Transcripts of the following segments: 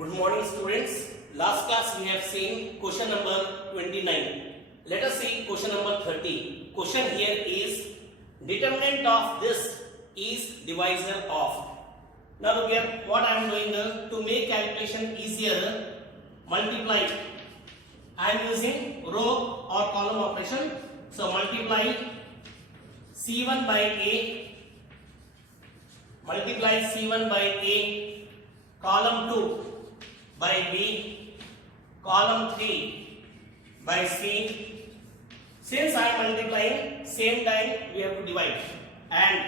Good morning students. Last class we have seen question number 29. Let us see question number 30. Question here is determinant of this is divisor of. Now look here, what I am doing to make calculation easier, multiply. I am using row or column operation. So multiply C1 by A, multiply C1 by A, column 2 by B, column 3 by C. Since I am multiplying, same time we have to divide, and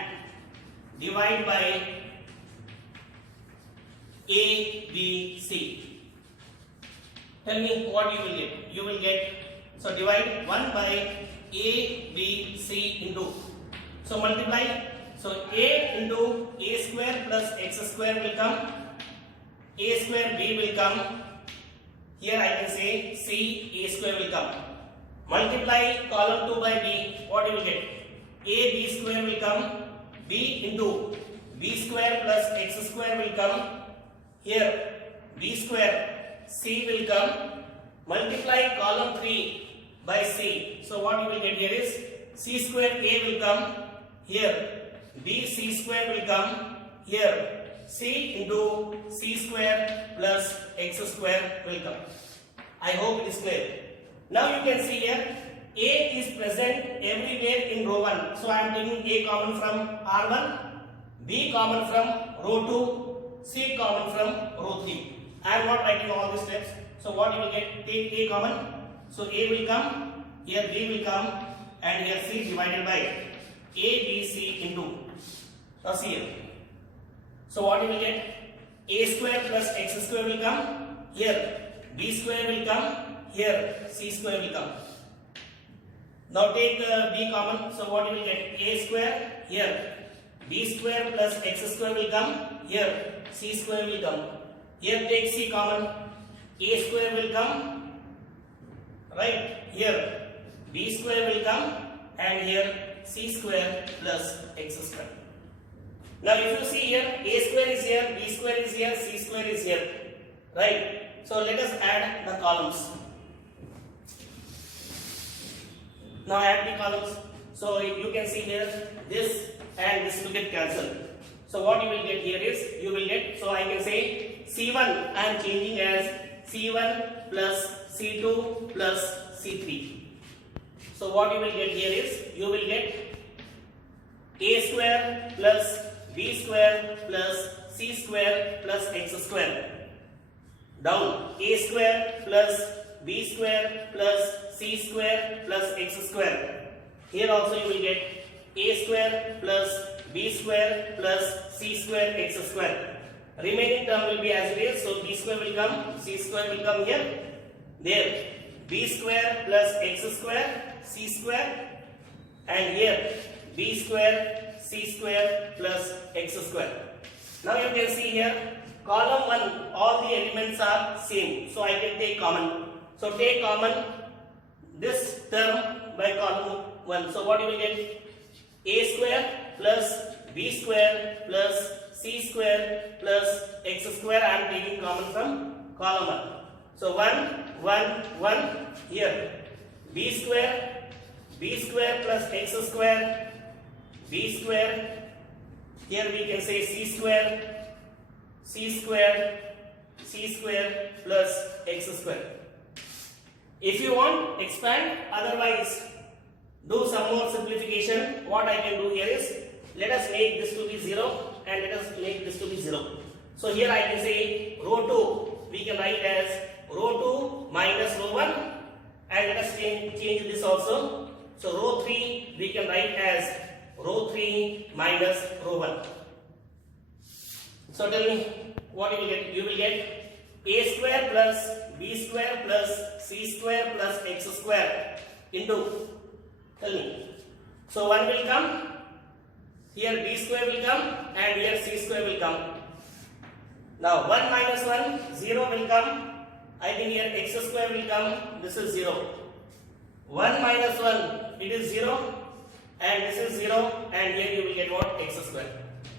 divide by A, B, C. Tell me what you will get. You will get, so divide 1 by A, B, C into. So multiply. So A into A square plus X square will come. A square B will come. Here I can say C A square will come. Multiply column 2 by B. What you will get? A B square will come. B into B square plus X square will come. Here B square C will come. Multiply column 3 by C. So what you will get here is C square A will come. Here B C square will come. Here C into C square plus X square will come. I hope it is clear. Now you can see here A is present everywhere in row 1. So I am taking A common from R1, B common from row 2, C common from row 3. I am not writing all these steps. So what you will get? Take A common. So A will come, here B will come, and here C divided by A, B, C into. Now see here. So what you will get? A square plus X square will come. Here B square will come. Here C square will come. Now take B common. So what you will get? A square. Here B square plus X square will come. Here C square will come. Here take C common. A square will come. Right. Here B square will come. And here C square plus X square. Now if you see here, A square is here, B square is here, C square is here, right? So let us add the columns. Now add the columns. So you can see here, this and this will get cancelled. So what you will get here is, you will get, so I can say C1 I am changing as C1 plus C2 plus C3. So what you will get here is, you will get A square plus B square plus C square plus X square. Down A square plus B square plus C square plus X square. Here also you will get A square plus B square plus C square X square. Remaining term will be as it is. So B square will come, C square will come here. There B square plus X square, C square, and here B square C square plus X square. Now you can see here, column 1, all the elements are same. So I can take common. So take common this term by column 1. So what you will get? A square plus B square plus C square plus X square. I am taking common from column 1. So 1, 1, 1 here. B square plus X square. B square, here we can say C square, C square, C square plus X square. If you want, expand, otherwise do some more simplification. What I can do here is, let us make this to be 0 and let us make this to be 0. So here I can say row 2, we can write as row 2 minus row 1, and let us change this also. So row 3 we can write as row 3 minus row 1. So tell me what you will get. You will get A square plus B square plus C square plus X square into. Tell me. So 1 will come. Here B square will come and here C square will come. Now 1 minus 1, 0 will come. I think here X square will come. This is 0. 1 minus 1, it is 0. And this is 0, and here you will get what? X square.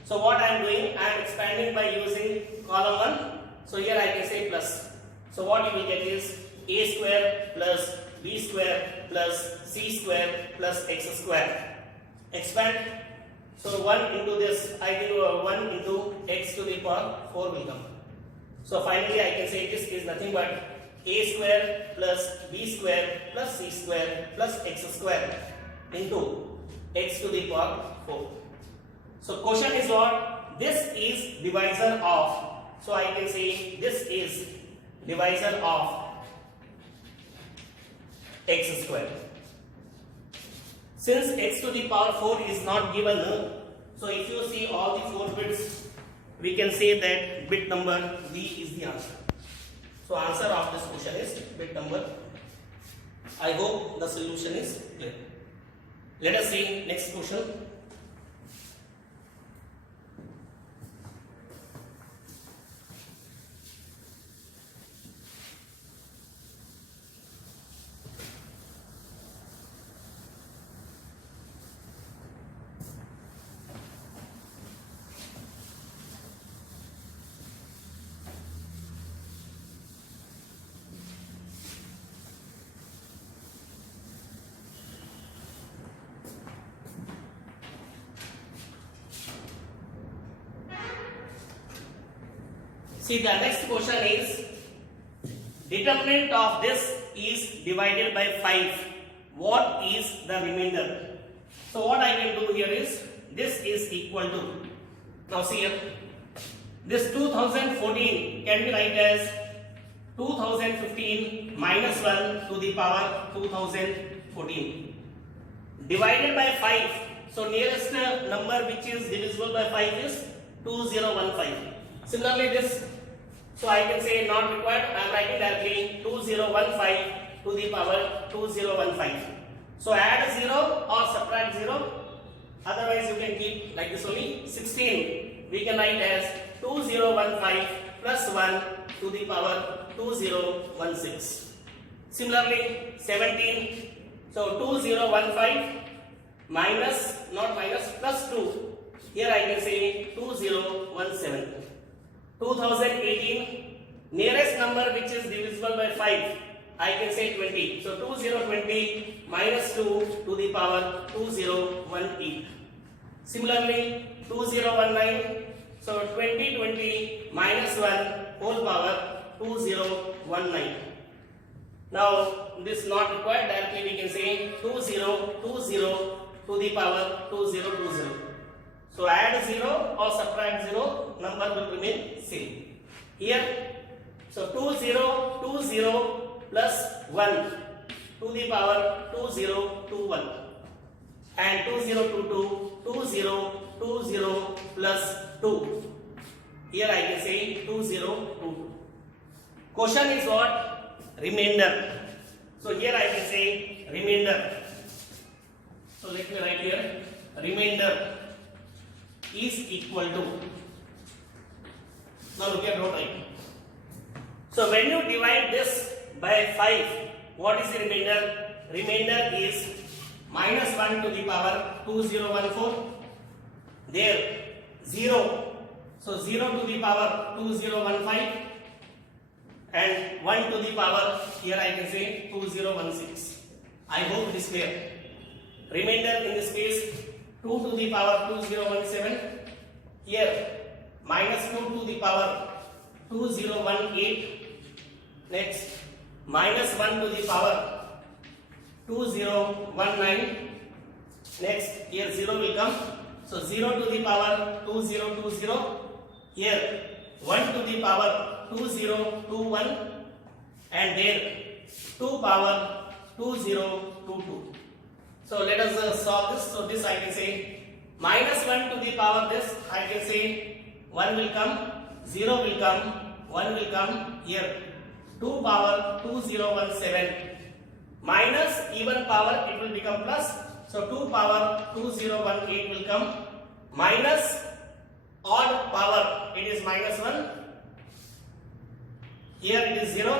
So what I am doing, I am expanding by using column 1. So here I can say plus. So what you will get is a square plus b square plus c square plus x square. Expand. So 1 into this, I will 1 into x to the power 4 will come. So finally I can say this is nothing but a square plus b square plus c square plus x square into x to the power 4. So question is what? This is divisor of. So I can say this is divisor of x square. Since x to the power 4 is not given, so if you see all the 4 bits, we can say that bit number B is the answer. So answer of this question is bit number. I hope the solution is clear. Let us see next question. See, the next question is determinant of this is divided by 5. What is the remainder? So what I can do here is this is equal to, now see here, this 2014 can be written as 2015 minus 1 to the power 2014 divided by 5. So nearest number which is divisible by 5 is 2015. Similarly this, so I can say not required, I am writing directly 2015 to the power 2015. So add 0 or subtract 0, otherwise you can keep like this only. 16 we can write as 2015 plus 1 to the power 2016. Similarly 17, so 2015 minus, not minus, plus 2, here I can say 2017. 2018, nearest number which is divisible by 5, I can say 20. So 2020 minus 2 to the power 2018. Similarly 2019, so 2020 minus 1 whole power 2019. Now this not required, directly we can say 2020 to the power 2020. So add 0 or subtract 0, number will remain same. Here, so 2020 plus 1 to the power 2021 and 2022 2020 plus 2. Here I can say 2022. Question is what? Remainder. So here I can say remainder. So let me write here remainder is equal to, now look at what I do. So when you divide this by 5, what is the remainder? Remainder is minus 1 to the power 2014. There 0, so 0 to the power 2015 and 1 to the power, here I can say 2016. I hope it is clear. Remainder in this case 2 to the power 2017, here minus 2 to the power 2018, next minus 1 to the power 2019, next here 0 will come, so 0 to the power 2020, here 1 to the power 2021 and there 2 power 2022. So let us solve this. So this I can say minus 1 to the power this, I can say 1 will come, 0 will come, 1 will come, here 2 power 2017 minus even power, it will become plus, so 2 power 2018 will come, minus odd power, it is minus 1, here it is 0,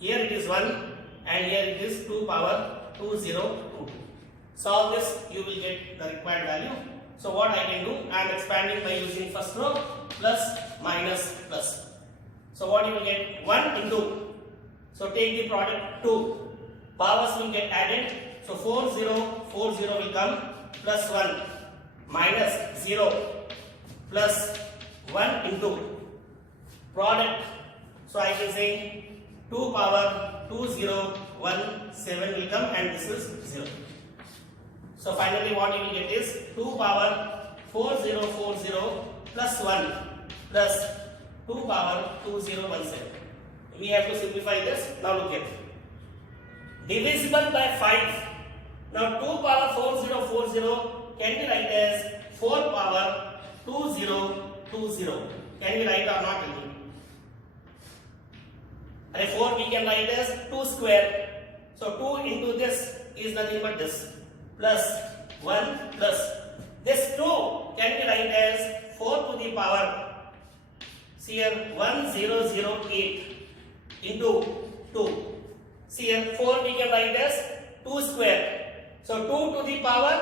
here it is 1 and here it is 2 power 2022. Solve this, you will get the required value. So what I can do, I am expanding by using first row, plus minus plus. So what you will get? 1 into. So take the product 2. Powers will get added. So 4 0 4 0 will come plus 1 minus 0 plus 1 into product. So I can say 2 power 2 0 1 7 will come and this is 0. So finally what you will get is 2 power 4 0 4 0 plus 1 plus 2 power 2 0 1 7. We have to simplify this. Now look at it. Divisible by 5. Now 2 power 4 0 4 0 can be write as 4 power 2 0 2 0. Can we write or not? And 4 we can write as 2 square. So 2 into this is nothing but this plus 1 plus this 2 can be write as 4 to the power. See here 1008 into 2. See here 4 we can write as 2 square. So 2 to the power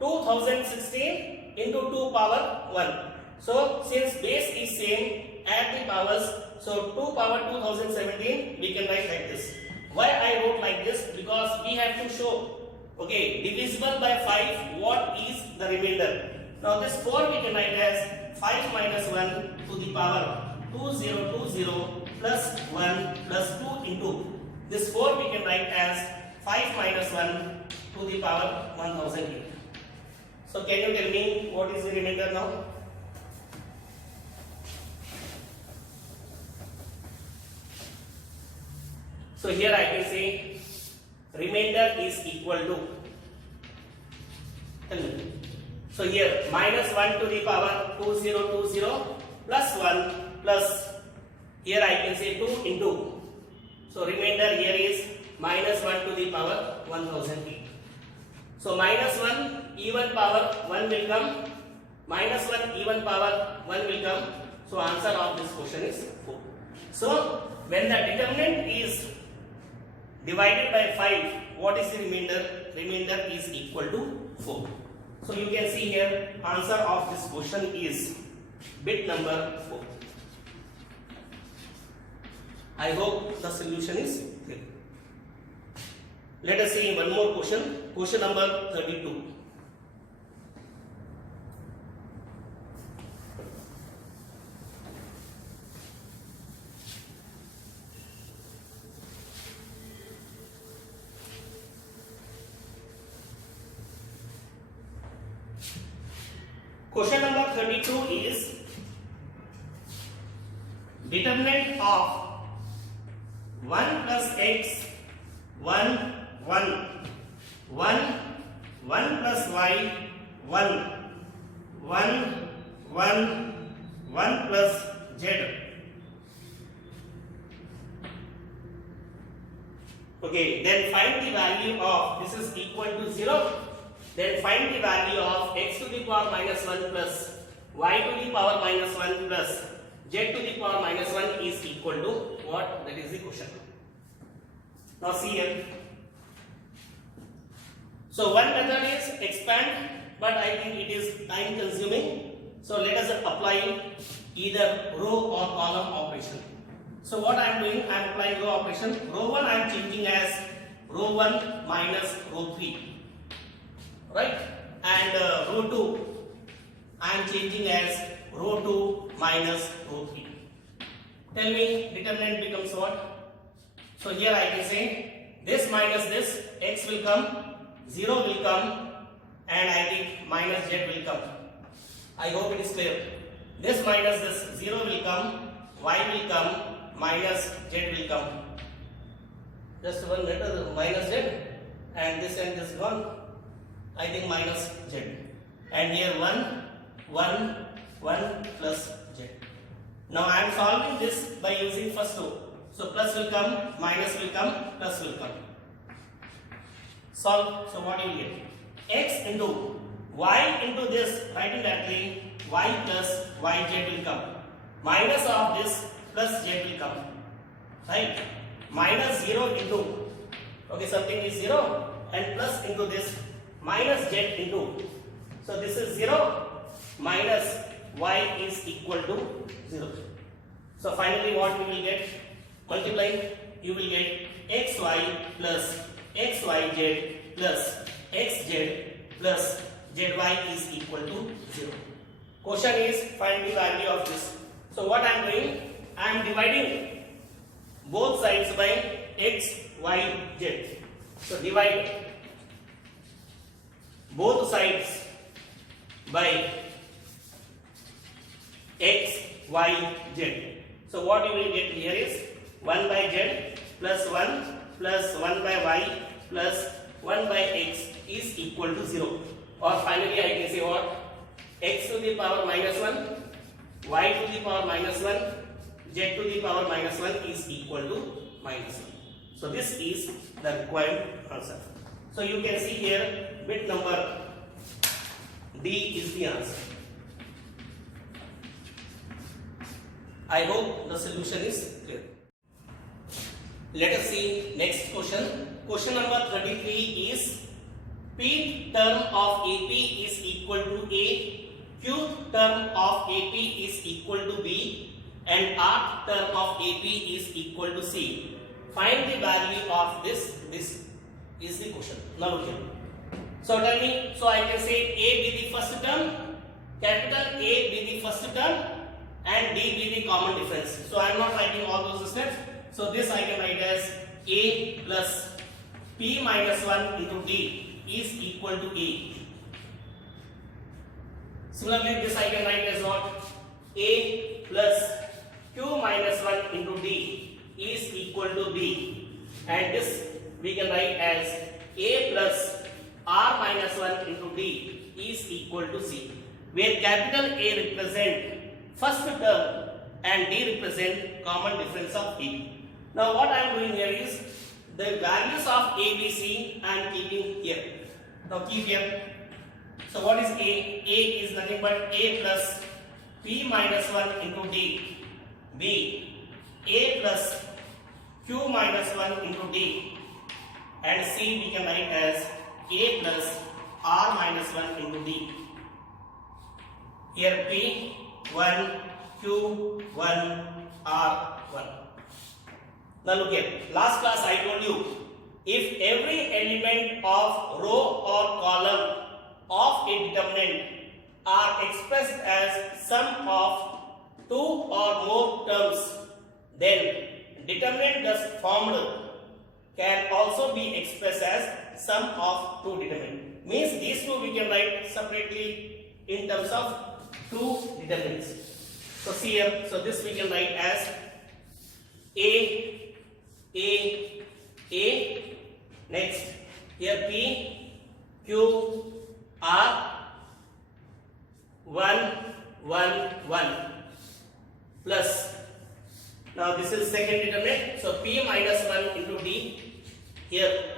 2016 into 2 power 1. So since base is same, add the powers. So 2 power 2017 we can write like this. Why I wrote like this? Because we have to show, okay, divisible by 5, what is the remainder? Now this 4 we can write as 5 minus 1 to the power 2020 plus 1 plus 2 into. This 4 we can write as 5 minus 1 to the power 1008. So can you tell me what is the remainder now? So here I can say remainder is equal to, tell me. So here minus 1 to the power 2020 plus 1 plus, here I can say 2 into. So remainder here is minus 1 to the power 1008. So minus 1 even power 1 will come, minus 1 even power 1 will come. So answer of this question is 4. So when the determinant is divided by 5, what is the remainder? Remainder is equal to 4. So you can see here answer of this question is bit number 4. I hope the solution is clear. Let us see one more question. Question number 32. Question number 32 is determinant of 1 plus x 1 1 1 1 plus y 1 1 1 1 plus z. Okay, then find the value of, this is equal to 0. Then find the value of x to the power minus 1 plus y to the power minus 1 plus z to the power minus 1 is equal to what? That is the question. Now see here. So one method is expand, but I think it is time consuming. So let us apply either row or column operation. So what I am doing, I am applying row operation. Row 1 I am changing as row 1 minus row 3. Right? And row 2 I am changing as row 2 minus row 3. Tell me determinant becomes what? So here I can say this minus this, x will come, 0 will come, and I think minus z will come. I hope it is clear. This minus this, 0 will come, y will come, minus z will come. Just one letter minus z, and this gone. I think minus z. And here 1, 1, 1 plus z. Now I am solving this by using first row. So plus will come, minus will come, plus will come. Solve. So what you get? X into y into this, writing directly, y plus yz will come. Minus of this plus z will come. Right? Minus 0 into, okay, something is 0, and plus into this, minus z into. So this is 0, minus y is equal to 0. So finally what we will get? Multiply, you will get xy plus xyz plus xz plus zy is equal to 0. Question is find the value of this. So what I am doing? I am dividing both sides by x, y, z. So divide both sides by x, y, z. So what you will get here is 1 by z plus 1 plus 1 by y plus 1 by x is equal to 0. Or finally I can say what? X to the power minus 1, y to the power minus 1, z to the power minus 1 is equal to minus 1. So this is the required answer. So you can see here bit number D is the answer. I hope the solution is clear. Let us see next question. Question number 33 is P term of AP is equal to A, Q term of AP is equal to B, and R term of AP is equal to C. Find the value of this. This is the question. Now look here. So tell me, so I can say A be the first term, capital A be the first term, and D be the common difference. So I am not writing all those steps. So this I can write as A plus P minus 1 into D is equal to A. Similarly, this I can write as what? A plus Q minus 1 into D is equal to B. And this we can write as A plus R minus 1 into D is equal to C, where capital A represent first term and D represent common difference of AB. Now what I am doing here is the values of ABC I am keeping here. Now keep here. So what is A? A is nothing but A plus P minus 1 into D. B, A plus Q minus 1 into D. And C we can write as A plus R minus 1 into D. Here P, 1, Q, 1, R, 1. Now look here. Last class I told you, if every element of row or column of a determinant are expressed as sum of two or more terms, then determinant thus formed can also be expressed as sum of two determinants. Means these two we can write separately in terms of two determinants. So see here, so this we can write as A. Next, here P, Q, R, 1, 1, 1 plus. Now this is second determinant. So P minus 1 into D. Here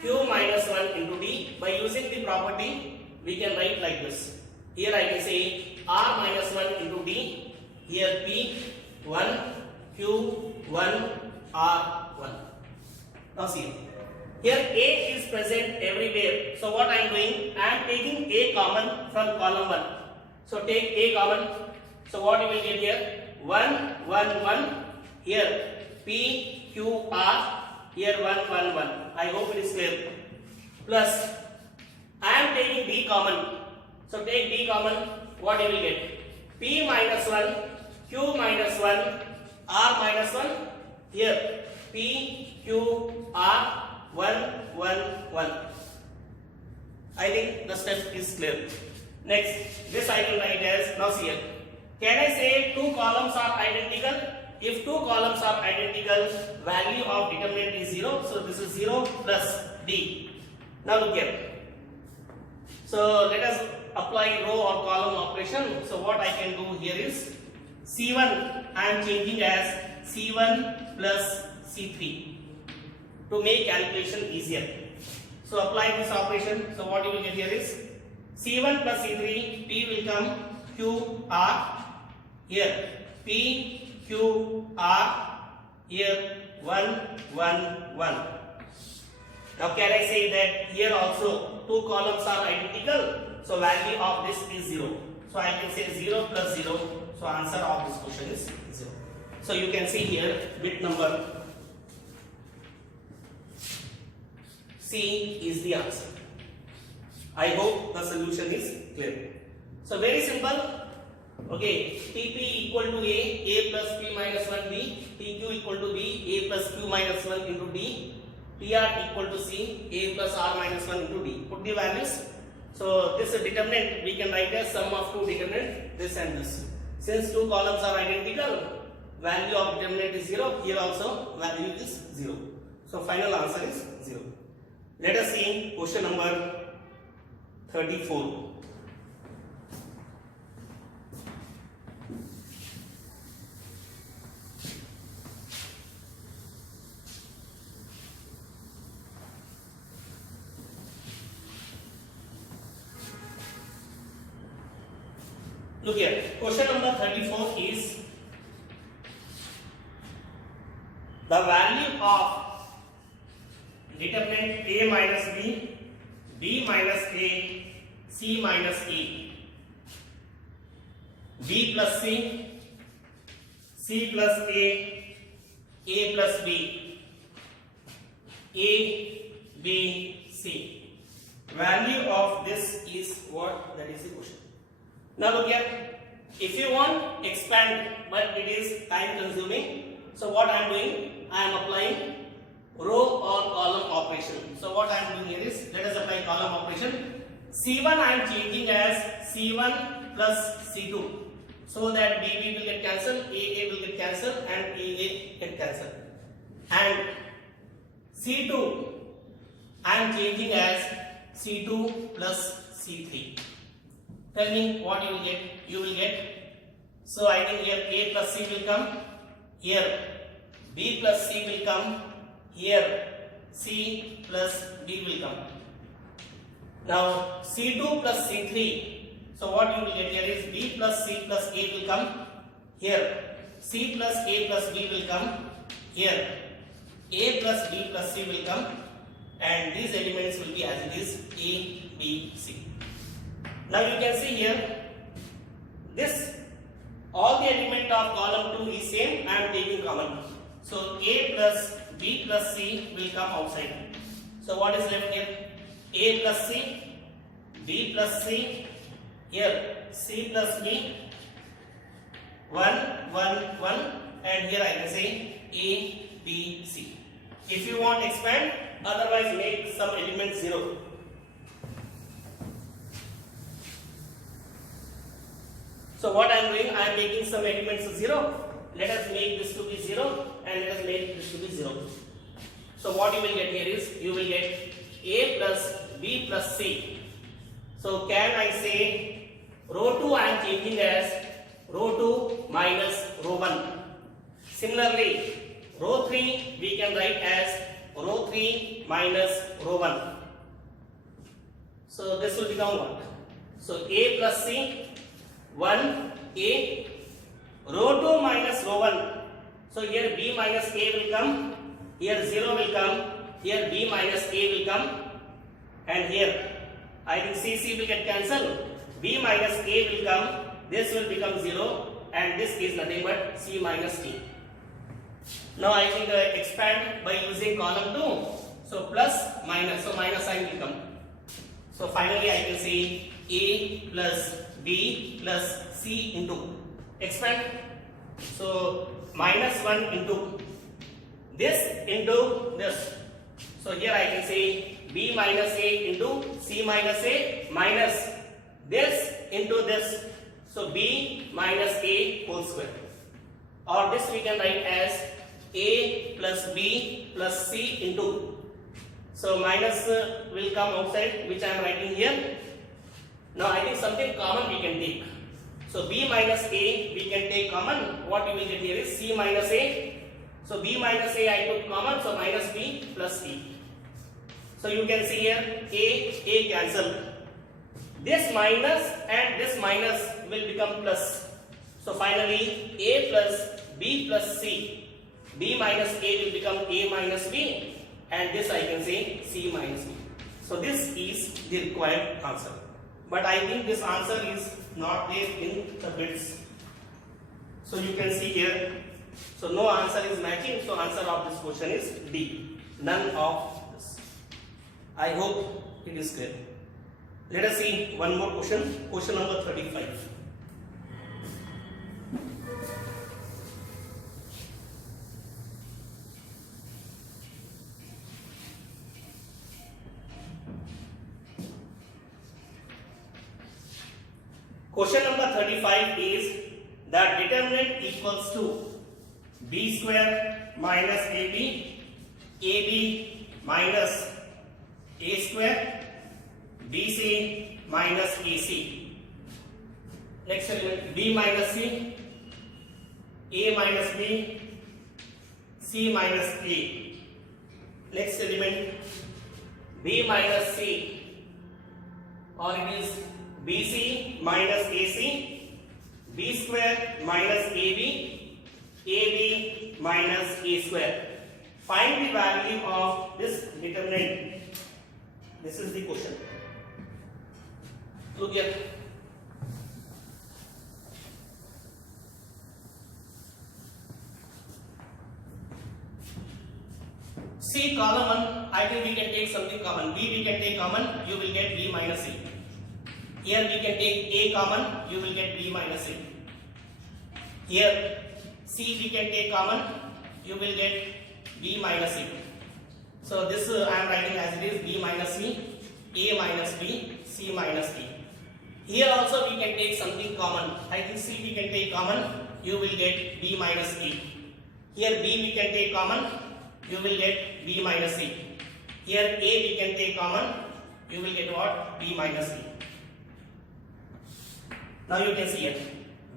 Q minus 1 into D. By using the property, we can write like this. Here I can say R minus 1 into D. Here P 1, Q 1, R 1. Now see, here A is present everywhere. So what I am doing, I am taking A common from column 1. So take A common. So what you will get here? 1, 1, 1. Here P, Q, R. Here 1, 1, 1. I hope it is clear. Plus, I am taking B common. So take B common. What you will get? P minus 1, Q minus 1, R minus 1. Here P, Q, R, 1, 1, 1. I think the step is clear. Next, this I will write as, now see here. Can I say two columns are identical? If two columns are identical, value of determinant is 0. So this is 0 plus D. Now look here. So let us apply row or column operation. So what I can do here is C1 I am changing as C1 plus C3 to make calculation easier. So apply this operation. So what you will get here is C1 plus C3, P will come Q R. Here P Q R. Here 1, 1, 1. Now can I say that here also two columns are identical? So value of this is 0. So I can say 0 plus 0. So answer of this question is 0. So you can see here bit number C is the answer. I hope the solution is clear. So very simple. Okay, TP equal to A plus P minus 1 B, TQ equal to B, A plus Q minus 1 into D, TR equal to C, A plus R minus 1 into D. Put the values. So this determinant we can write as sum of two determinant, this and this. Since two columns are identical, value of determinant is 0. Here also value is 0. So final answer is 0. Let us see question number 34. Look here, question number 34 is the value of determinant A minus B, B minus A, C minus A, B plus C plus A plus B, A, B, C. Value of this is what? That is the question. Now look here, if you want expand but it is time consuming, so what I am doing, I am applying row or column operation. So what I am doing here is, let us apply column operation. C1 I am changing as C1 plus C2, so that BB will get cancelled, AA will get cancelled and AA get cancelled. And C2 I am changing as C2 plus C3. Tell me what you will get. You will get, so I think here A plus C will come, here B plus C will come, here C plus B will come. Now C2 plus C3, so what you will get here is B plus C plus A will come, here C plus A plus B will come, here A plus B plus C will come, and these elements will be as it is A, B, C. Now you can see here, this all the element of column 2 is same, I am taking common. So A plus B plus C will come outside. So what is left here? A plus C, B plus C, here C plus B, 1, 1, 1, and here I can say A, B, C. If you want expand, otherwise make some element 0. So what I am doing, I am making some elements 0. Let us make this to be 0 and let us make this to be 0. So what you will get here is, you will get A plus B plus C. So can I say row 2 I am changing as row 2 minus row 1. Similarly, row 3 we can write as row 3 minus row 1. So this will become what? So A plus C, 1 A, row 2 minus row 1. So here B minus A will come, here 0 will come, here B minus A will come, and here I think CC will get cancelled, B minus A will come, this will become 0, and this is nothing but C minus A. Now I think expand by using column 2, so plus minus, so minus sign will come. So finally I can say A plus B plus C into expand. So minus 1 into this into this. So here I can say B minus A into C minus A minus this into this. So B minus A whole square. Or this we can write as A plus B plus C into. So minus will come outside, which I am writing here. Now I think something common we can take. So B minus A we can take common. What you will get here is C minus A. So B minus A I took common, so minus B plus C. So you can see here A cancel. This minus and this minus will become plus. So finally A plus B plus C. B minus A will become A minus B, and this I can say C minus B. So this is the required answer. But I think this answer is not there in the bits. So you can see here So no answer is matching. So answer of this question is D. None of this. I hope it is clear. Let us see one more question. Question number 35. Question number 35 is the determinant equals to b square minus ab minus a square, bc minus ac. Next element b minus c, a minus b, c minus a. Next element b minus c, or it is bc minus ac, b square minus ab minus a square. Find the value of this determinant. This is the question. Look here. C column 1, I think we can take something common. B we can take common, you will get B minus C. Here we can take A common, you will get B minus A. Here C we can take common, you will get B minus A. So this I am writing as it is B minus C, A minus B, C minus A. Here also we can take something common. I think C we can take common, you will get B minus A. Here B we can take common, you will get B minus A. Here A we can take common, you will get what? B minus A. Now you can see here,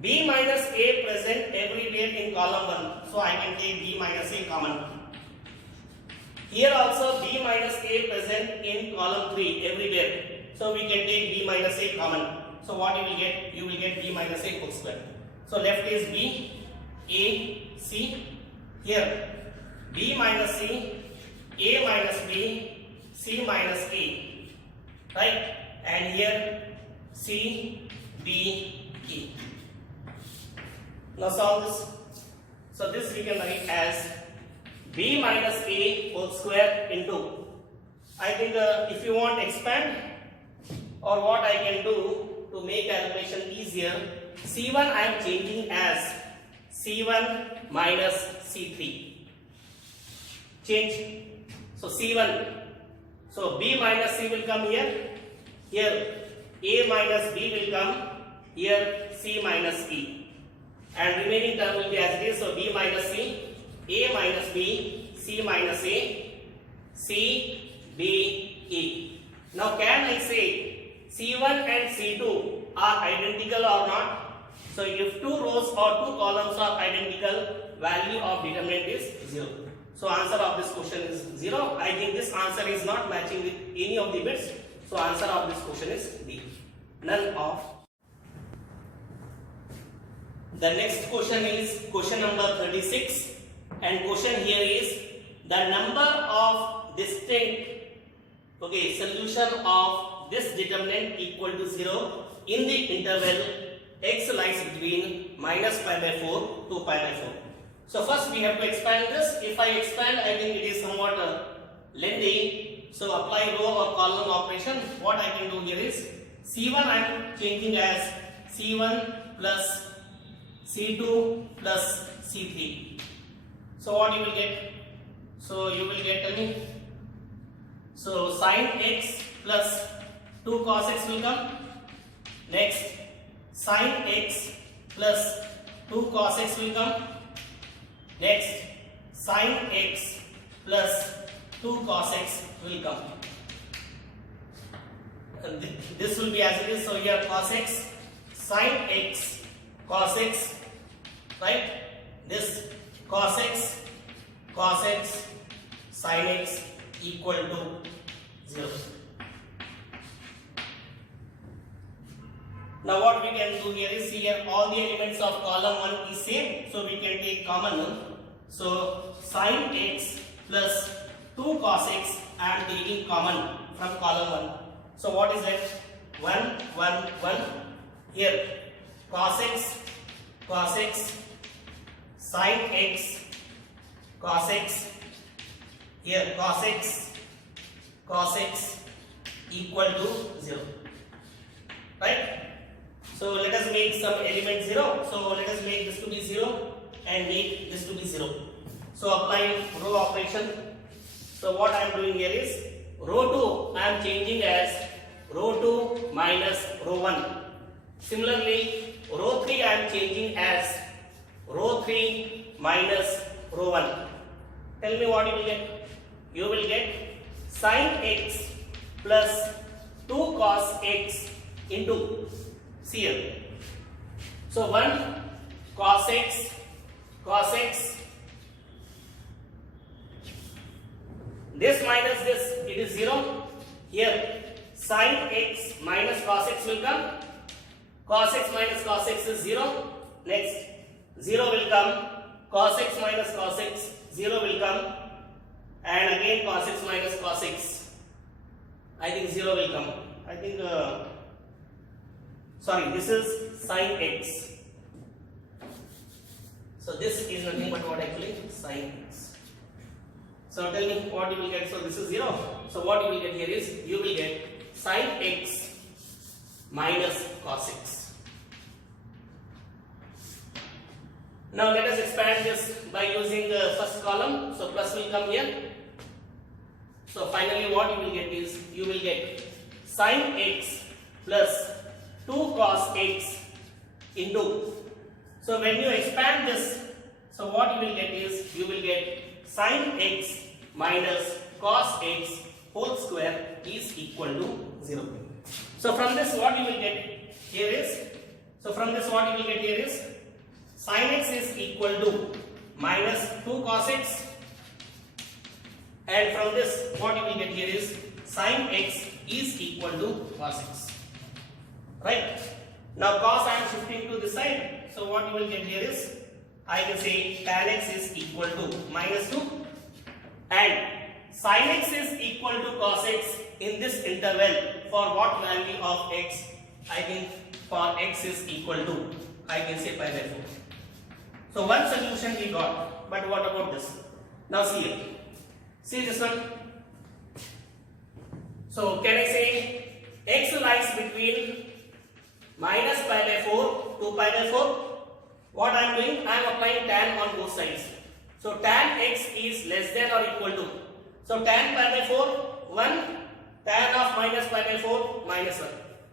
B minus A present everywhere in column 1. So I can take B minus A common. Here also B minus A present in column 3 everywhere. So we can take B minus A common. So what you will get? You will get B minus A whole square. So left is B, A, C. Here B minus C, A minus B, C minus A. Right? And here C, B, E. Now solve this. So this we can write as B minus A whole square into, I think if you want expand, or what I can do to make calculation easier, C1 I am changing as C1 minus C3. Change. So C1. So B minus C will come here. Here A minus B will come. Here C minus E. And remaining term will be as it is. So B minus C, A minus B, C minus A, C, B, E. Now can I say C1 and C2 are identical or not? So if two rows or two columns are identical, value of determinant is 0. So answer of this question is 0. I think this answer is not matching with any of the bits. So answer of this question is D. None of. The next question is question number 36, and question here is the number of distinct solution of this determinant equal to 0 in the interval x lies between minus pi by 4 to pi by 4. So first we have to expand this. If I expand, I think it is somewhat lengthy. So apply row or column operation. What I can do here is C1 I am changing as C1 plus C2 plus C3. So what you will get? So you will get, tell me. So sin x plus 2 cos x will come. Next sin x plus 2 cos x will come. Next sin x plus 2 cos x will come. And this will be as it is. So here cos x, sin x, cos x, right? This cos x, sin x equal to 0. Now what we can do here is, here all the elements of column 1 is same, so we can take common. So sin x plus 2 cos x I am taking common from column 1. So what is that? 1, 1, 1. Here cos x, sin x cos x, here cos x equal to 0, right? So let us make some element 0. So let us make this to be 0 and make this to be 0. So applying row operation. So what I am doing here is row 2 I am changing as row 2 minus row 1. Similarly, row 3 I am changing as row 3 minus row 1. Tell me what you will get. You will get sin x plus 2 cos x into, see here. So 1 cos x, this minus this, it is 0. Here sin x minus cos x will come. Cos x minus cos x is 0. Next 0 will come. Cos x minus cos x, 0 will come. And again cos x minus cos x, I think 0 will come. I think sorry, this is sin x. So this is nothing but what actually sin x. So tell me what you will get. So this is 0. So what you will get here is you will get sin x minus cos x. Now let us expand this by using the first column. So plus will come here. So finally what you will get is you will get sin x plus 2 cos x into. So when you expand this, so what you will get is you will get sin x minus cos x whole square is equal to 0. So from this what you will get here is, sin x is equal to minus 2 cos x, and from this what you will get here is sin x is equal to cos x, right? Now cos I am shifting to this side, so what you will get here is I can say tan x is equal to minus 2 and sin x is equal to cos x in this interval for what value of x? I think for x is equal to, I can say pi by 4. So one solution we got, but what about this? Now see it. See this one. So can I say x lies between minus pi by 4 to pi by 4? What I am doing? I am applying tan on both sides. So tan x is less than or equal to. So tan pi by 4, 1. Tan of minus pi by 4, minus 1.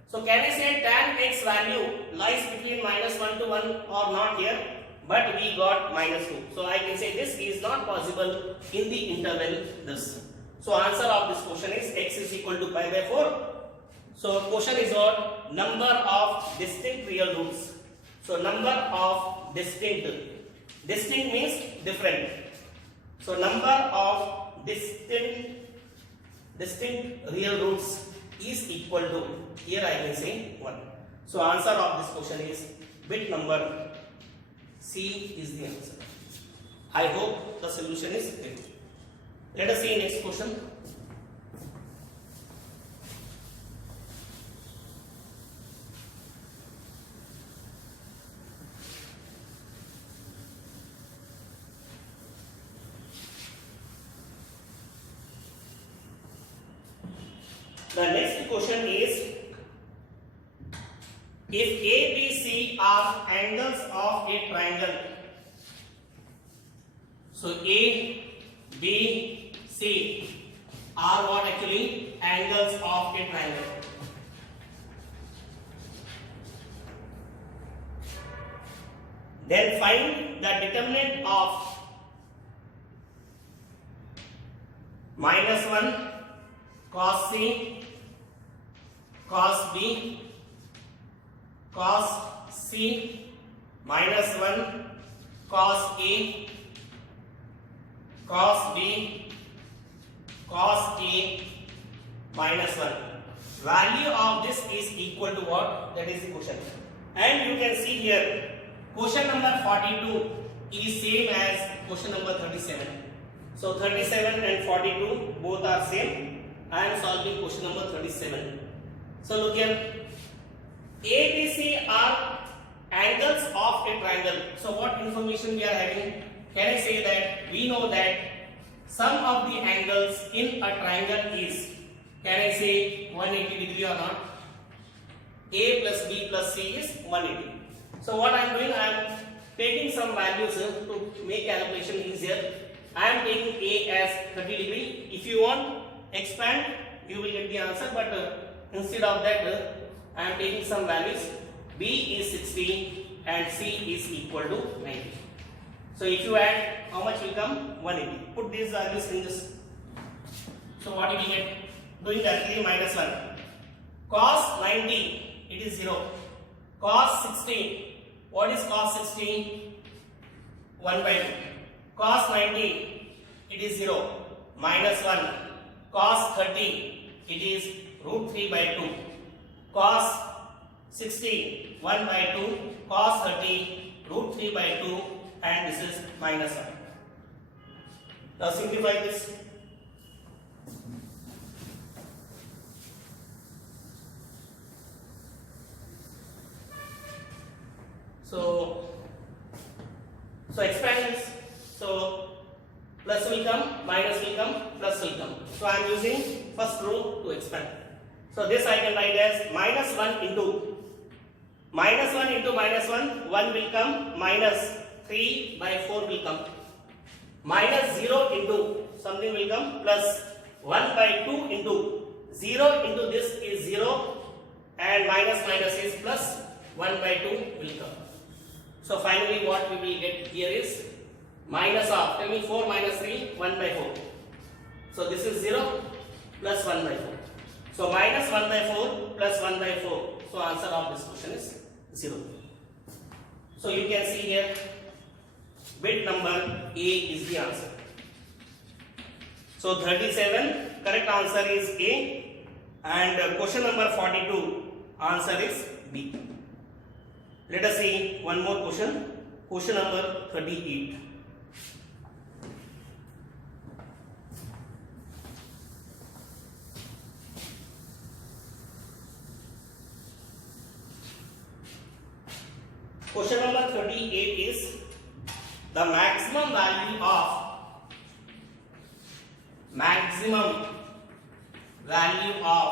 So can I say tan x value lies between minus 1 to 1 or not here? But we got minus 2. So I can say this is not possible in the interval this. So answer of this question is x is equal to pi by 4. So question is on number of distinct real roots. So number of distinct means different. So number of distinct real roots is equal to, here I can say 1. So answer of this question is bit number C is the answer. I hope the solution is clear. Let us see next question. The next question is, if A, B, C are angles of a triangle, so A, B, C are what actually? Angles of a triangle. Then find the determinant of minus 1 cos C, cos B, cos C, minus 1 cos A, cos B, cos A, minus 1. Value of this is equal to what? That is the question. And you can see here, question number 42 is same as question number 37. So 37 and 42 both are same. I am solving question number 37. So look here, A, B, C are angles of a triangle. So what information we are having? Can I say that we know that sum of the angles in a triangle is, can I say 180 degree or not? A plus B plus C is 180. So what I am doing, I am taking some values to make calculation easier. I am taking A as 30 degree. If you want expand, you will get the answer, but instead of that I am taking some values. B is 60 and C is equal to 90. So if you add, how much will come? 180. Put these values in this. So what you will get? Doing directly minus 1. Cos 90, it is 0. Cos 60, what is cos 60? 1 by 2. Cos 90, it is 0. Minus 1. Cos 30, it is root 3 by 2. Cos 60, 1 by 2. Cos 30, root 3 by 2. And this is minus 1. Now simplify this. So expand this. So plus will come, minus will come, plus will come. So I am using first row to expand. So this I can write as minus 1 into minus 1 into minus 1, 1 will come, minus 3 by 4 will come, minus 0 into something will come, plus 1 by 2 into 0 into this is 0 and minus minus is plus 1 by 2 will come. So finally what we will get here is minus of, tell me 4 minus 3, 1 by 4. So this is 0 plus 1 by 4. So minus 1 by 4 plus 1 by 4. So answer of this question is 0. So you can see here bit number A is the answer. So 37 correct answer is A and question number 42 answer is B. Let us see one more question. Question number 38. Question number 38 is the maximum value of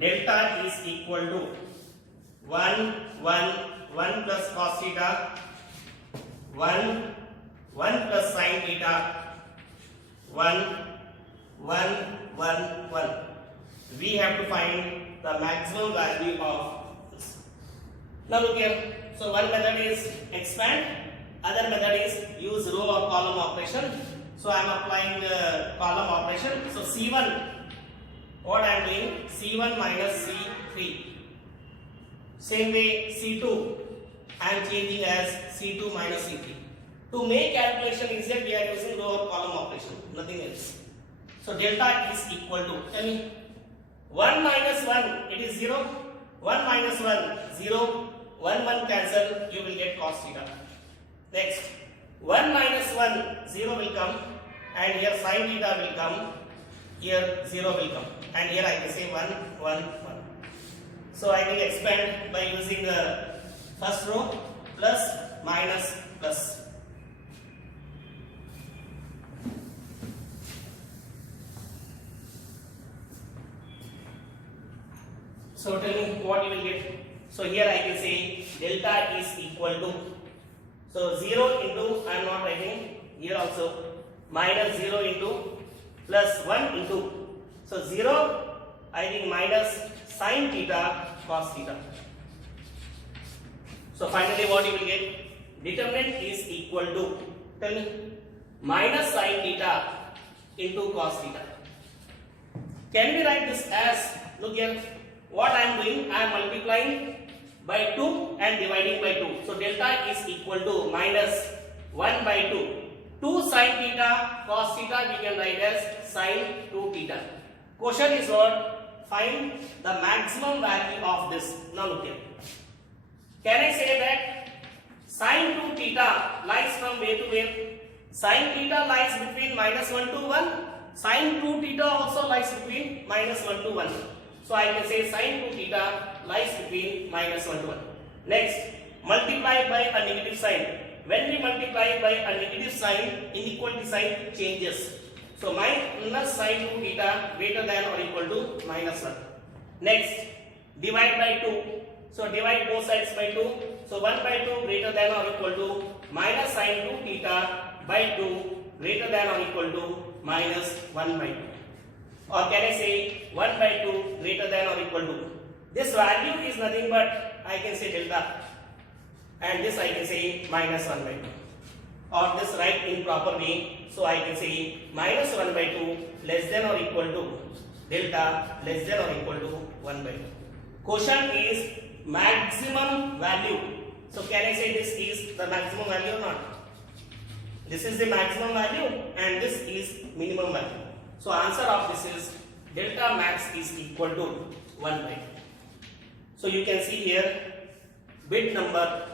delta is equal to 1 plus cos theta, 1 plus sin theta, 1. We have to find the maximum value of this. Now look here. So one method is expand, other method is use row or column operation. So I am applying the column operation. So C1, what I am doing? C1 minus C3. Same way C2, I am changing as C2 minus C3. To make calculation easier, we are using row or column operation, nothing else. So delta is equal to, tell me, 1 minus 1, it is 0. 1 minus 1, 0. 1 cancel, you will get cos theta. Next, 1 minus 1, 0 will come, and here sin theta will come, here 0 will come, and here I can say 1. So I will expand by using the first row, plus, minus, plus. So tell me what you will get. So here I can say delta is equal to, so 0 into, I am not writing here also, minus 0 into plus 1 into, so 0 I think minus sin theta cos theta. So finally what you will get, determinant is equal to, tell me, minus sin theta into cos theta. Can we write this as, look here, what I am doing, I am multiplying by 2 and dividing by 2. So delta is equal to minus 1 by 2. 2 sin theta cos theta we can write as sin 2 theta. Question is what? Find the maximum value of this. Now look here. Can I say that sin 2 theta lies from where to where? Sin theta lies between minus 1 to 1. Sin 2 theta also lies between minus 1 to 1. So I can say sin 2 theta lies between minus 1 to 1. Next, multiply by a negative sign. When we multiply by a negative sign, inequality sign changes. So minus sin 2 theta greater than or equal to minus 1. Next, divide by 2. So divide both sides by 2. So 1 by 2 greater than or equal to minus sin 2 theta by 2 greater than or equal to minus 1 by 2. Or can I say 1 by 2 greater than or equal to? This value is nothing but I can say delta, and this I can say minus 1 by 2. Or this write in proper way, so I can say minus 1 by 2 less than or equal to delta less than or equal to 1 by 2. Quotient is maximum value. So can I say this is the maximum value or not? This is the maximum value and this is minimum value. So answer of this is delta max is equal to 1 by 2. So you can see here bit number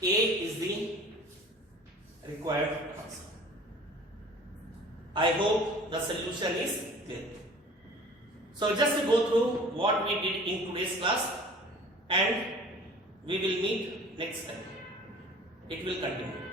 A is the required answer. I hope the solution is clear. So just to go through what we did in today's class, and we will meet next time. It will continue.